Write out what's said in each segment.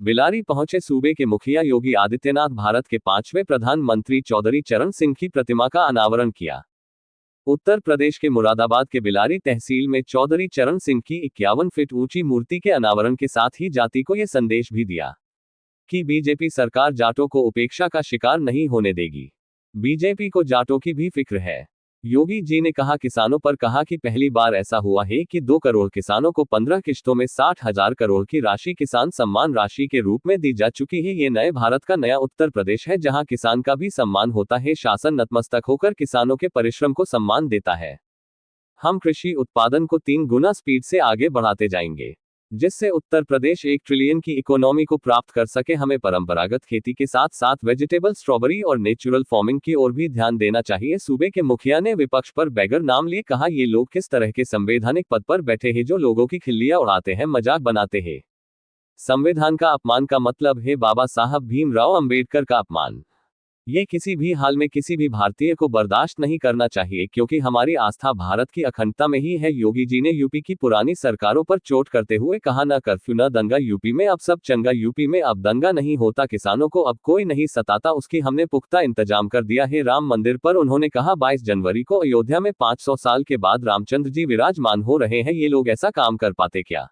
बिलारी पहुंचे सूबे के मुखिया योगी आदित्यनाथ, भारत के 5वें प्रधानमंत्री चौधरी चरण सिंह की प्रतिमा का अनावरण किया। उत्तर प्रदेश के मुरादाबाद के बिलारी तहसील में चौधरी चरण सिंह की 51 फीट ऊंची मूर्ति के अनावरण के साथ ही जाति को यह संदेश भी दिया कि बीजेपी सरकार जाटों को उपेक्षा का शिकार नहीं होने देगी। बीजेपी को जाटों की भी फिक्र है। योगी जी ने कहा किसानों पर कहा कि पहली बार ऐसा हुआ है कि 2 करोड़ किसानों को 15 किश्तों में 60,000 करोड़ की राशि किसान सम्मान राशि के रूप में दी जा चुकी है। ये नए भारत का नया उत्तर प्रदेश है जहां किसान का भी सम्मान होता है। शासन नतमस्तक होकर किसानों के परिश्रम को सम्मान देता है। हम कृषि उत्पादन को 3 गुना स्पीड से आगे बढ़ाते जाएंगे, जिससे उत्तर प्रदेश 1 ट्रिलियन की इकोनॉमी को प्राप्त कर सके। हमें परंपरागत खेती के साथ साथ वेजिटेबल, स्ट्रॉबेरी और नेचुरल फार्मिंग की ओर भी ध्यान देना चाहिए। सूबे के मुखिया ने विपक्ष पर बैगर नाम लिए कहा, ये लोग किस तरह के संवैधानिक पद पर बैठे हैं जो लोगों की खिल्लियां उड़ाते हैं, मजाक बनाते हैं। संविधान का अपमान का मतलब है बाबा साहब भीमराव अंबेडकर का अपमान। ये किसी भी हाल में किसी भी भारतीय को बर्दाश्त नहीं करना चाहिए, क्योंकि हमारी आस्था भारत की अखंडता में ही है। योगी जी ने यूपी की पुरानी सरकारों पर चोट करते हुए कहा, न कर्फ्यू न दंगा, यूपी में अब सब चंगा, यूपी में अब दंगा नहीं होता, किसानों को अब कोई नहीं सताता, उसकी हमने पुख्ता इंतजाम कर दिया है। राम मंदिर पर उन्होंने कहा, 22 जनवरी को अयोध्या में 500 साल के बाद रामचंद्र जी विराजमान हो रहे हैं, ये लोग ऐसा काम कर पाते क्या?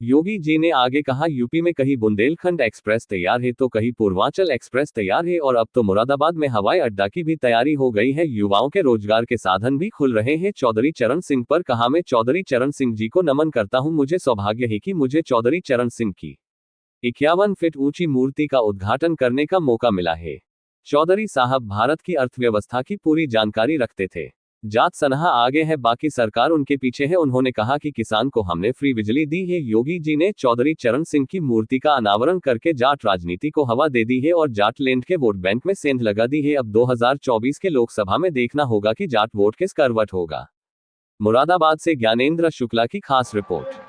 योगी जी ने आगे कहा, यूपी में कहीं बुंदेलखंड एक्सप्रेस तैयार है तो कहीं पूर्वांचल एक्सप्रेस तैयार है और अब तो मुरादाबाद में हवाई अड्डा की भी तैयारी हो गई है। युवाओं के रोजगार के साधन भी खुल रहे हैं। चौधरी चरण सिंह पर कहा, मैं चौधरी चरण सिंह जी को नमन करता हूं। मुझे सौभाग्य है कि मुझे चौधरी चरण सिंह की 51 फीट ऊंची मूर्ति का उद्घाटन करने का मौका मिला है। चौधरी साहब भारत की अर्थव्यवस्था की पूरी जानकारी रखते थे। जाट सनहा आगे है, बाकी सरकार उनके पीछे है। उन्होंने कहा कि किसान को हमने फ्री बिजली दी है। योगी जी ने चौधरी चरण सिंह की मूर्ति का अनावरण करके जाट राजनीति को हवा दे दी है और जाट लैंड के वोट बैंक में सेंध लगा दी है। अब 2024 के लोकसभा में देखना होगा कि जाट वोट किस करवट होगा। मुरादाबाद से ज्ञानेंद्र शुक्ला की खास रिपोर्ट।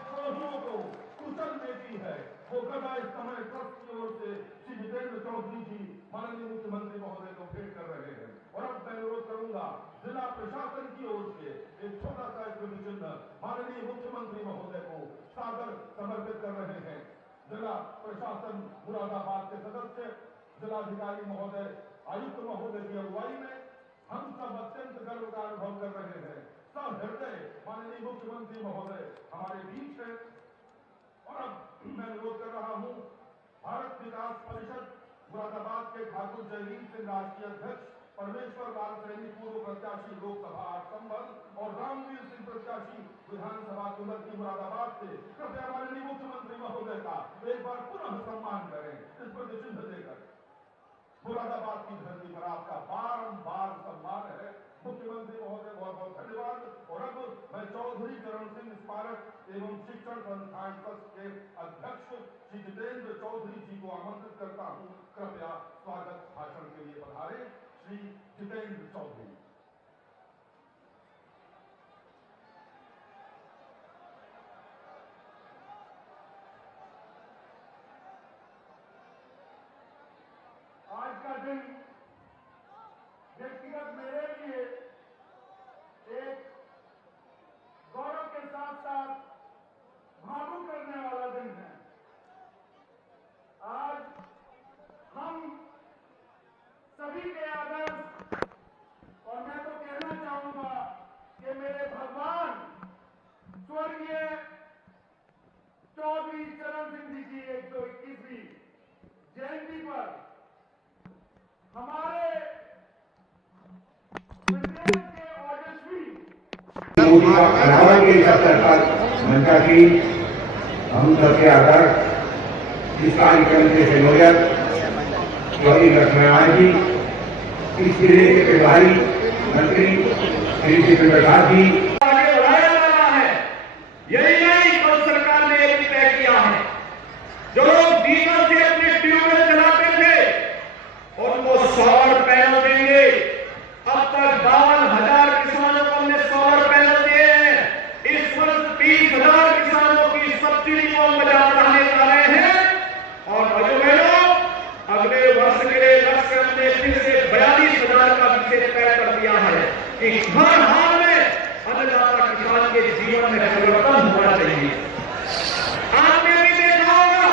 जिला प्रशासन की ओर से एक छोटा सा चिन्ह माननीय मुख्यमंत्री महोदय को सादर समर्पित कर रहे हैं। जिला प्रशासन मुरादाबाद के सदस्य, जिलाधिकारी महोदय, आयुक्त महोदय की अगुवाई में हम सब अत्यंत गर्व का अनुभव कर रहे हैं। सहृदय माननीय मुख्यमंत्री महोदय हमारे बीच है। और अब मैं अनुरोध कर रहा हूं, भारत विकास परिषद मुरादाबाद के ठाकुर जयवीर सिंह राष्ट्रीय अध्यक्ष, परमेश्वर लाल सैनी पूर्व प्रत्याशी लोकसभा 8 संभल और रामवीर सिंह प्रत्याशी विधानसभा कुंदरती मुरादाबाद से कृपया माननीय मुख्यमंत्री महोदय का एक बार पुनः सम्मान करें। इस पर चिन्ह देकर मुरादाबाद की धरती पर आपका बारंबार सम्मान है। मुख्यमंत्री महोदय बहुत बहुत धन्यवाद। और अब मैं चौधरी चरण सिंह स्मारक एवं शिक्षण संस्थान ट्रस्ट के अध्यक्ष श्री जितेंद्र चौधरी जी को आमंत्रित करता हूं। कृपया स्वागत भाषण के लिए पधारे श्री जितेंद्र चौधरी। आज का दिन व्यक्तिगत मेरे लिए एक गौरव के साथ साथ भावुक करने वाला दिन है। आज हम सभी के आदर्श, और मैं तो कहना चाहूंगा कि मेरे भगवान स्वर्गीय चौधरी चरण सिंह जी की 121वीं जयंती पर हमारे प्रदेश के ओजस्वी मंचा की हम सबके आदर्श इस कार्यक्रम से संयोजक चौधरी लक्ष्मण जी, इस जिले के प्रभारी मंत्री श्री जितेंद्र प्रसाद जी आगे बढ़ाया जा रहा है। यही नहीं तो सरकार ने एक तय किया है, जो लोग डीजल से अपने ट्यूबवेल चलाते थे उनको सौर पैनल देंगे। अब तक 52,000 किसानों को हमने सौर पैनल दिए हैं। इस वर्ष 30,000 किसानों की सब्सिडी को हम बढ़ाने जा रहे हैं। और अगले वर्ष के लिए लक्ष्य हमने फिर से 42,000 का विषय तय कर दिया है कि हर हाल में अन्नदाता किसान के जीवन में परिवर्तन होना चाहिए। आपने भी देखा होगा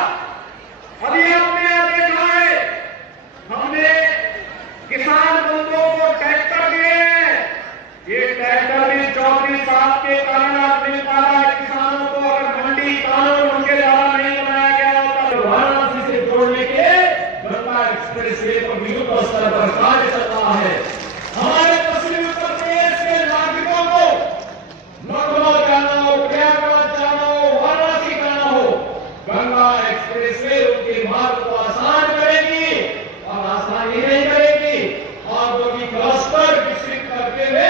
और वाराणसी से जोड़ने के गंगा एक्सप्रेस वे पर भी युद्ध स्तर पर कार्य चल रहा है। हमारे पश्चिमी उत्तर प्रदेश के नागरिकों को लखनऊ जाना हो, प्रयागराज जाना हो, वाराणसी जाना हो, गंगा एक्सप्रेस वे उनके मार्ग को आसान करेगी और आसानी नहीं करेगी। औद्योगिक क्लस्टर विकसित करते हुए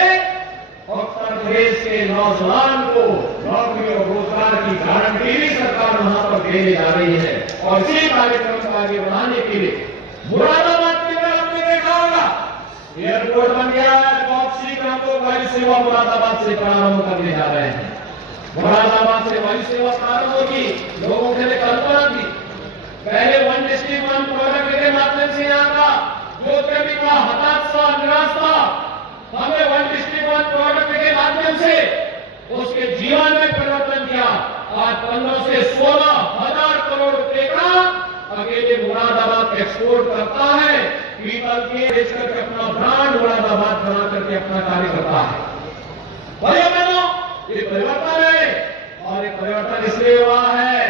उत्तर प्रदेश के नौजवान को नौकरी और रोजगार की गारंटी भी सरकार वहां पर देने जा रही है। और इसी कार्यक्रम को आगे बढ़ाने के लिए मुरादाबाद के अंदर आपने देखा होगा एयरपोर्ट बन गया है। बहुत शीघ्र हम लोग वायु सेवा मुरादाबाद से प्रारंभ करने जा रहे हैं। मुरादाबाद से वायु सेवा प्रारंभ होगी। लोगों के लिए कल्पना थी पहले 1 डिस्ट्रिक्ट 1 प्रोडक्ट के माध्यम से यहाँ का जो कभी का हताश था, निराश था, हमने 1 डिस्ट्रिक्ट 1 प्रोडक्ट के माध्यम से उसके जीवन में परिवर्तन किया। आज 15 से 16,000 करोड़ रुपए का अकेले मुरादाबाद एक्सपोर्ट करता है। पीतल के बेच करके अपना ब्रांड मुरादाबाद बना करके अपना कार्य करता है। भाइयों बहनों, ये परिवर्तन है और ये परिवर्तन इसलिए हुआ है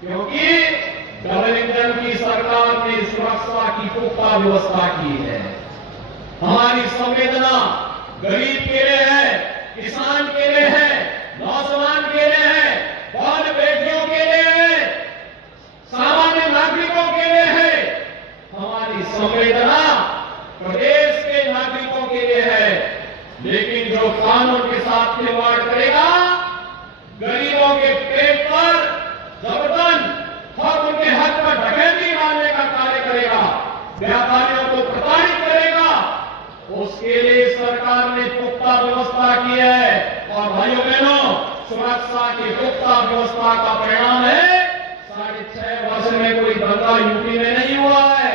क्योंकि डबल इंजन की सरकार ने सुरक्षा की पुख्ता व्यवस्था की है। हमारी संवेदना गरीब के लिए है, किसान के लिए है, नौजवान के लिए है, बहन बेटियों के लिए है, सामान्य नागरिकों के लिए है। हमारी संवेदना प्रदेश के नागरिकों के लिए है। लेकिन जो कानून के साथ खिलवाड़ करेगा, गरीबों के पेट पर जबरदन उनके हक पर डकैती डालने का कार्य करेगा, व्यापारियों को प्रताड़ित करेगा, उसके लिए सरकार ने पुख्ता व्यवस्था की है। और भाइयों बहनों, सुरक्षा की पुख्ता व्यवस्था का परिणाम है 6.5 वर्ष में कोई दंगा यूपी में नहीं हुआ है।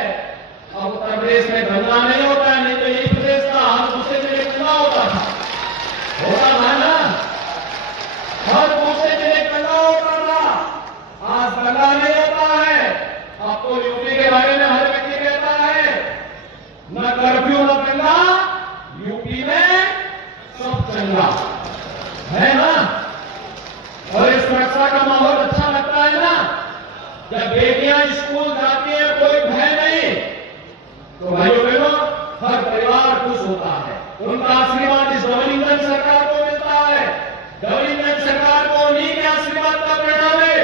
अब उत्तर प्रदेश में दंगा नहीं होता है, नहीं तो यही प्रदेश का हर दूसरे जिले दंगा होता था ना, हर दूसरे जिले दंगा होता था। आज दंगा नहीं होता है। अब तो यूपी के बारे में हर व्यक्ति कहता है न कर्फ्यू न दंगा, यूपी में सब चंगा है ना। और इस सुरक्षा का माहौल अच्छा लगता है ना। जब बेटियां स्कूल जाती हैं कोई भय नहीं, तो भाइयों बहनों हर परिवार खुश होता है। उनका आशीर्वाद इस डबल इंजन सरकार को मिलता है। डबल इंजन सरकार को उन्हीं के आशीर्वाद का परिणाम है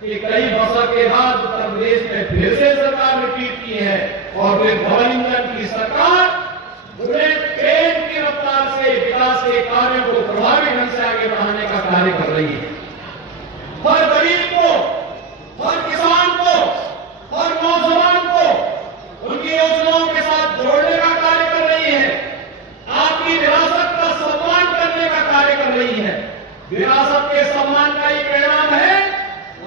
कि कई वर्षों के बाद उत्तर प्रदेश में फिर से सरकार ने रिपीट की है और फिर डबल इंजन की सरकार ट्रेन की रफ्तार से विकास के कार्यों को प्रभावी ढंग से आगे बढ़ाने का कार्य कर रही है। हर गरीब को, हर किसान को, हर नौजवान को उनकी योजनाओं के साथ जोड़ने का कार्य कर रही है। आपकी विरासत का सम्मान करने का कार्य कर रही है। विरासत के सम्मान का ही परिणाम है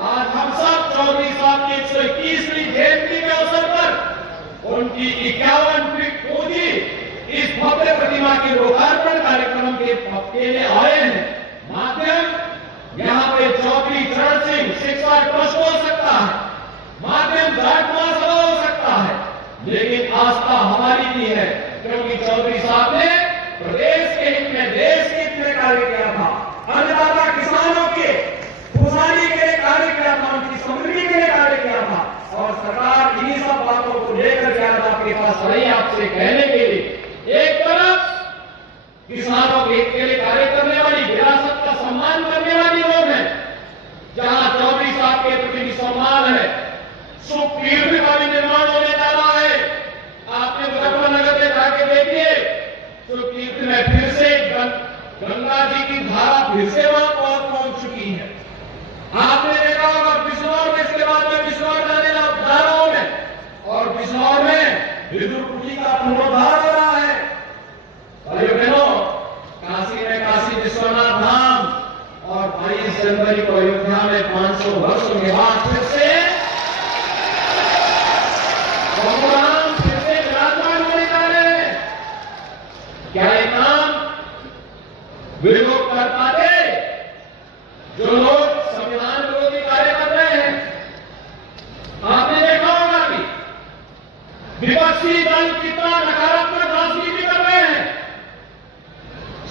आज हम सब 34 साल की 121वीं जयंती के अवसर पर उनकी 51 फीट ऊंची इस भव्य प्रतिमा के लोकार्पण कार्यक्रम के लिए आए हैं। माध्यम यहाँ पे चौधरी चरण सिंह शिक्षा ट्रस्ट हो सकता है, माध्यम जाट महासभा हो सकता है, लेकिन आस्था हमारी भी है क्योंकि चौधरी साहब ने प्रदेश के हित में देश के हित में कार्य किया था। अन्नदाता किसानों के खुशहाली के लिए कार्य किया था, उनकी समृद्धि के लिए कार्य किया था। और सरकार इन्हीं सब बातों को लेकर के आज आपके पास आई आपसे कहने के लिए, एक तरफ किसानों के हित के लिए कार्य करने वाली, विरासत का सम्मान करने वाली लोग हैं, जहां चौधरी साहब के प्रति सम्मान है। सुख तीर्थ का भी निर्माण होने जा रहा है। आपने मुजफ्फरनगर में जाके देखिए, सुख तीर्थ में फिर से गंगा जी की धारा फिर से वहां पहुंच चुकी है। आपने देखा होगा बिजनौर में, इसके बाद में बिजनौर जाने जा रहा हूं मैं, और बिजनौर में विदुरपुरी का पुनरुद्धार हो रहा है। भाइयों बहनों, काशी में काशी विश्वनाथ धाम और 22 जनवरी को अयोध्या में 500 वर्षों के बाद फिर से भगवान फिर से विराजमान होने जा रहे हैं। क्या ये काम वे लोग कर पाते जो लोग संविधान विरोधी कार्य कर रहे हैं? आपने देखा होगा कि विपक्षी दल कितना नकारात्मक राजनीति कर रहे हैं।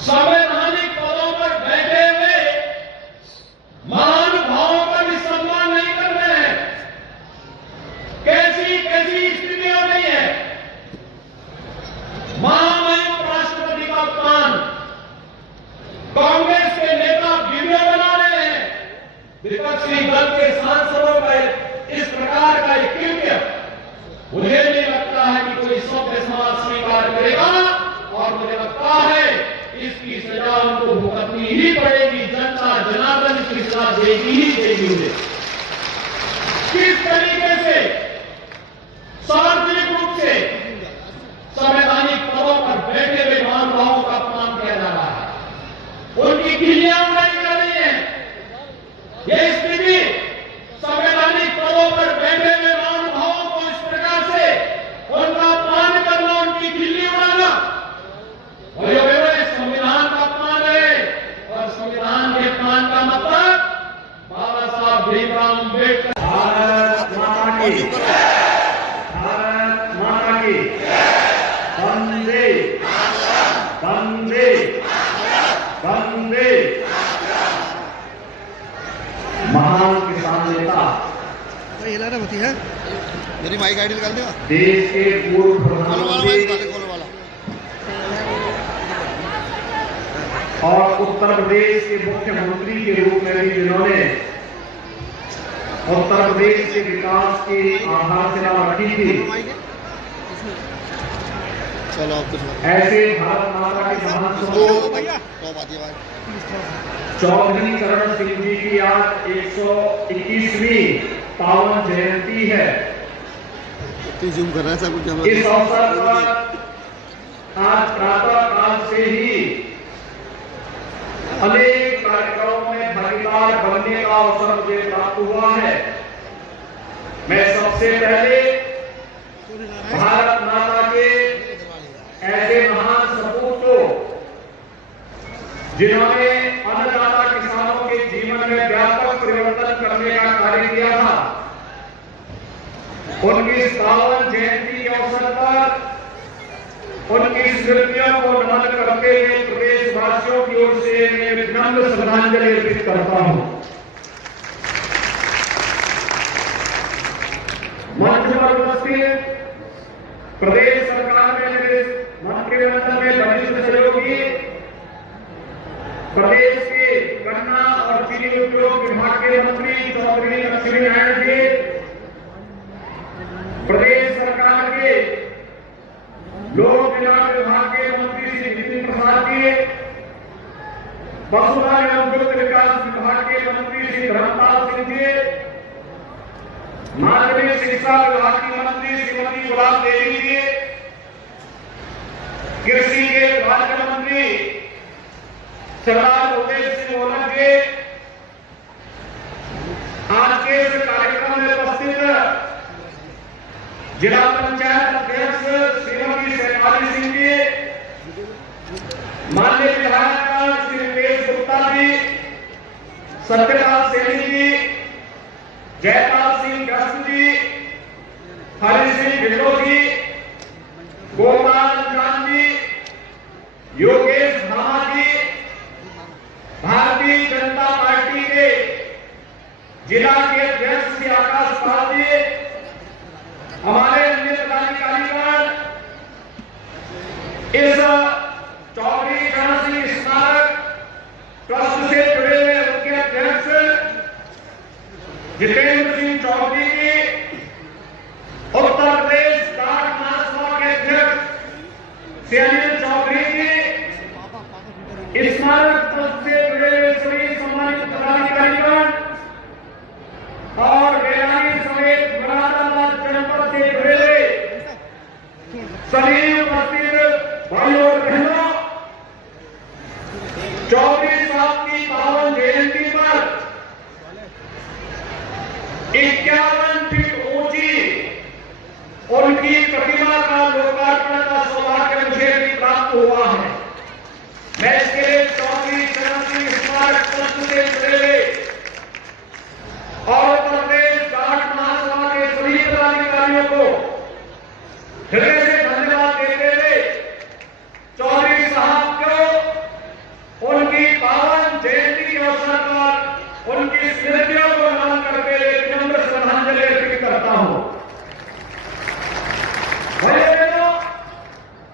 संवैधानिक पदों पर बैठे हुए महानुभावों का भी सम्मान नहीं कर रहे हैं। की, भारत माता की, वंदे वंदे वंदे। महान किसान नेता, होती है मेरी माइक आईडी निकाल देगा। देश के पूर्व प्रधानमंत्री और उत्तर प्रदेश के मुख्यमंत्री के रूप में भी जिन्होंने उत्तर प्रदेश के विकास की आधारशिला रखी थी, चलो आप कुछ ऐसे भारत माता के महान सपूत चौधरी चरण सिंह जी की आज 121वीं पावन जयंती है। जूम कर रहा है सब कुछ। इस अवसर पर आज प्रातः काल से ही अनेक कार्यक्रमों में भागीदार बनने का अवसर मुझे प्राप्त हुआ है। मैं सबसे पहले भारत माता के ऐसे महान सपूत को, जिन्होंने अन्नदाता किसानों के जीवन में व्यापक परिवर्तन करने का कार्य किया था, उनकी पावन जयंती के अवसर पर उनकी स्मृतियों को नमन करते हुए प्रदेशवासियों की ओर से मैं विनम्र श्रद्धांजलि अर्पित करता हूं। मंच पर उपस्थित प्रदेश सरकार में मेरे मंत्रिमंडल में वरिष्ठ सहयोगी, प्रदेश के गन्ना और चीनी उद्योग विभाग के मंत्री चौधरी लक्ष्मी नारायण जी, प्रदेश सरकार के लोक निर्माण विभाग के मंत्री श्री नितिन प्रसाद जी, पशुधन एवं दुग्ध विकास विभाग के मंत्री श्री धर्मपाल सिंह जी, माननीय शिक्षा विभाग की मंत्री श्रीमती गुलाब देवी जी, कृषि के विभाग के मंत्री सरदार उदय सिंह ओला जी, आज के इस कार्यक्रम में उपस्थित जिला पंचायत अध्यक्ष श्रीमती शेफाली सिंह जी, माननीय विधायक श्री नितेश गुप्ता जी, सत्यपाल सैनी जी, जयपाल सिंह गस्त जी, हरि सिंह ढिल्लो जी, गोपाल अंजान जी, योगेश भामा जी, भारतीय जनता पार्टी के जिला के अध्यक्ष श्री आकाश पाल जी, हमारे अन्य पदाधिकारीगण, इस चौधरी चरण सिंह स्मारक ट्रस्ट से जुड़े हुए उनके अध्यक्ष जितेंद्र सिंह चौधरी जी, उत्तर प्रदेश डाक महासभा के अध्यक्ष श्री अनिल चौधरी जी, स्मारक ट्रस्ट से जुड़े हुए सभी सम्मानित पदाधिकारीगण और बेलानी समेत मुरादाबाद जनपद से जुड़े हुए सभी उपस्थित भाइयों और बहनों, चौधरी साहब की पावन जयंती पर 51 फीट ऊंची उनकी प्रतिमा का लोकार्पण का सौभाग्य मुझे भी प्राप्त हुआ है। मैं इसके लिए चौधरी चरण सिंह स्मारक ट्रस्ट से जुड़े हुए और प्रदेश डाक महासभा के सभी पदाधिकारियों को हृदय से धन्यवाद देते हुए चौधरी साहब को उनकी पावन जयंती के अवसर पर उनकी स्मृतियों को नमन करते हुए विनम्र श्रद्धांजलि अर्पित करता हूं। भाइयों,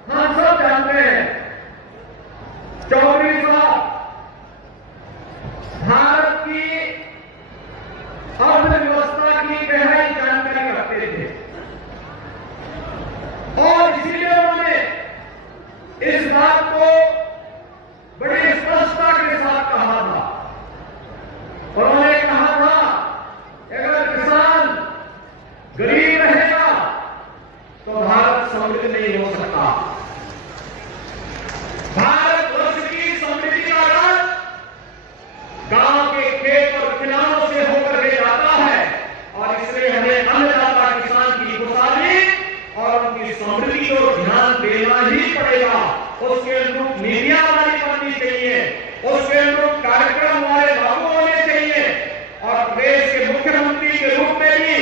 हम सब जानते हैं चौधरी साहब भारत की अर्थव्यवस्था की गहराई जानकारी रखते थे और इसीलिए उन्होंने इस बात को बड़ी स्पष्टता के साथ कहा था। उन्होंने कहा था अगर किसान गरीब रहेगा तो भारत समृद्ध नहीं हो सकता। भारतवर्ष की समृद्धि का राज गांव के खेत और खिलौनों से होकर के जाता है और इसलिए हमें अन्नदाता किसान की खुशहाली और उनकी समृद्धि को ध्यान देना ही पड़ेगा। उसके अनुरूप नीतियां हमारी बननी चाहिए, उसके अनुरूप कार्यक्रम हमारे लागू होने चाहिए और प्रदेश के मुख्यमंत्री के रूप में भी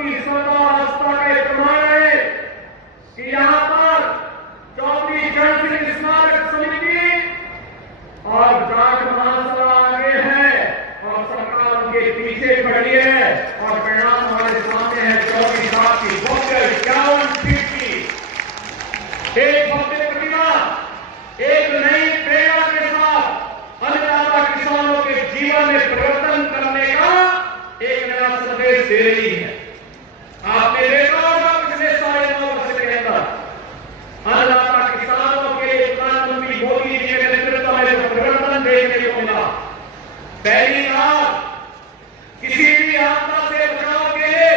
आपकी श्रद्धा आस्था का एक प्रमाण है कि यहाँ पर चौधरी चरण सिंह स्मारक समिति और जाट महासभा आगे है और सरकार उनके पीछे खड़ी है और परिणाम हमारे सामने है। चौधरी साहब की भव्य 51 फीट की एक भव्य प्रतिमा एक नई प्रेरणा के साथ अन्नदाता किसानों के जीवन में परिवर्तन करने का एक नया संदेश दे रही है। आपने देखा होगा पिछले 9.5 वर्ष के अंदर अन्नदाता किसानों के प्रधानमंत्री मोदी जी के नेतृत्व में जो परिवर्तन देखने को मिला। पहली बात, किसी भी आपदा से बचाव के लिए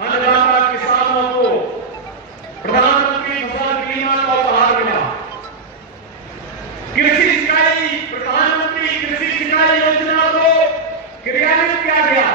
अन्नदाता किसानों को प्रधानमंत्री फसल बीमा का उपहार मिला। कृषि सिंचाई प्रधानमंत्री कृषि सिंचाई योजना को क्रियान्वित किया गया।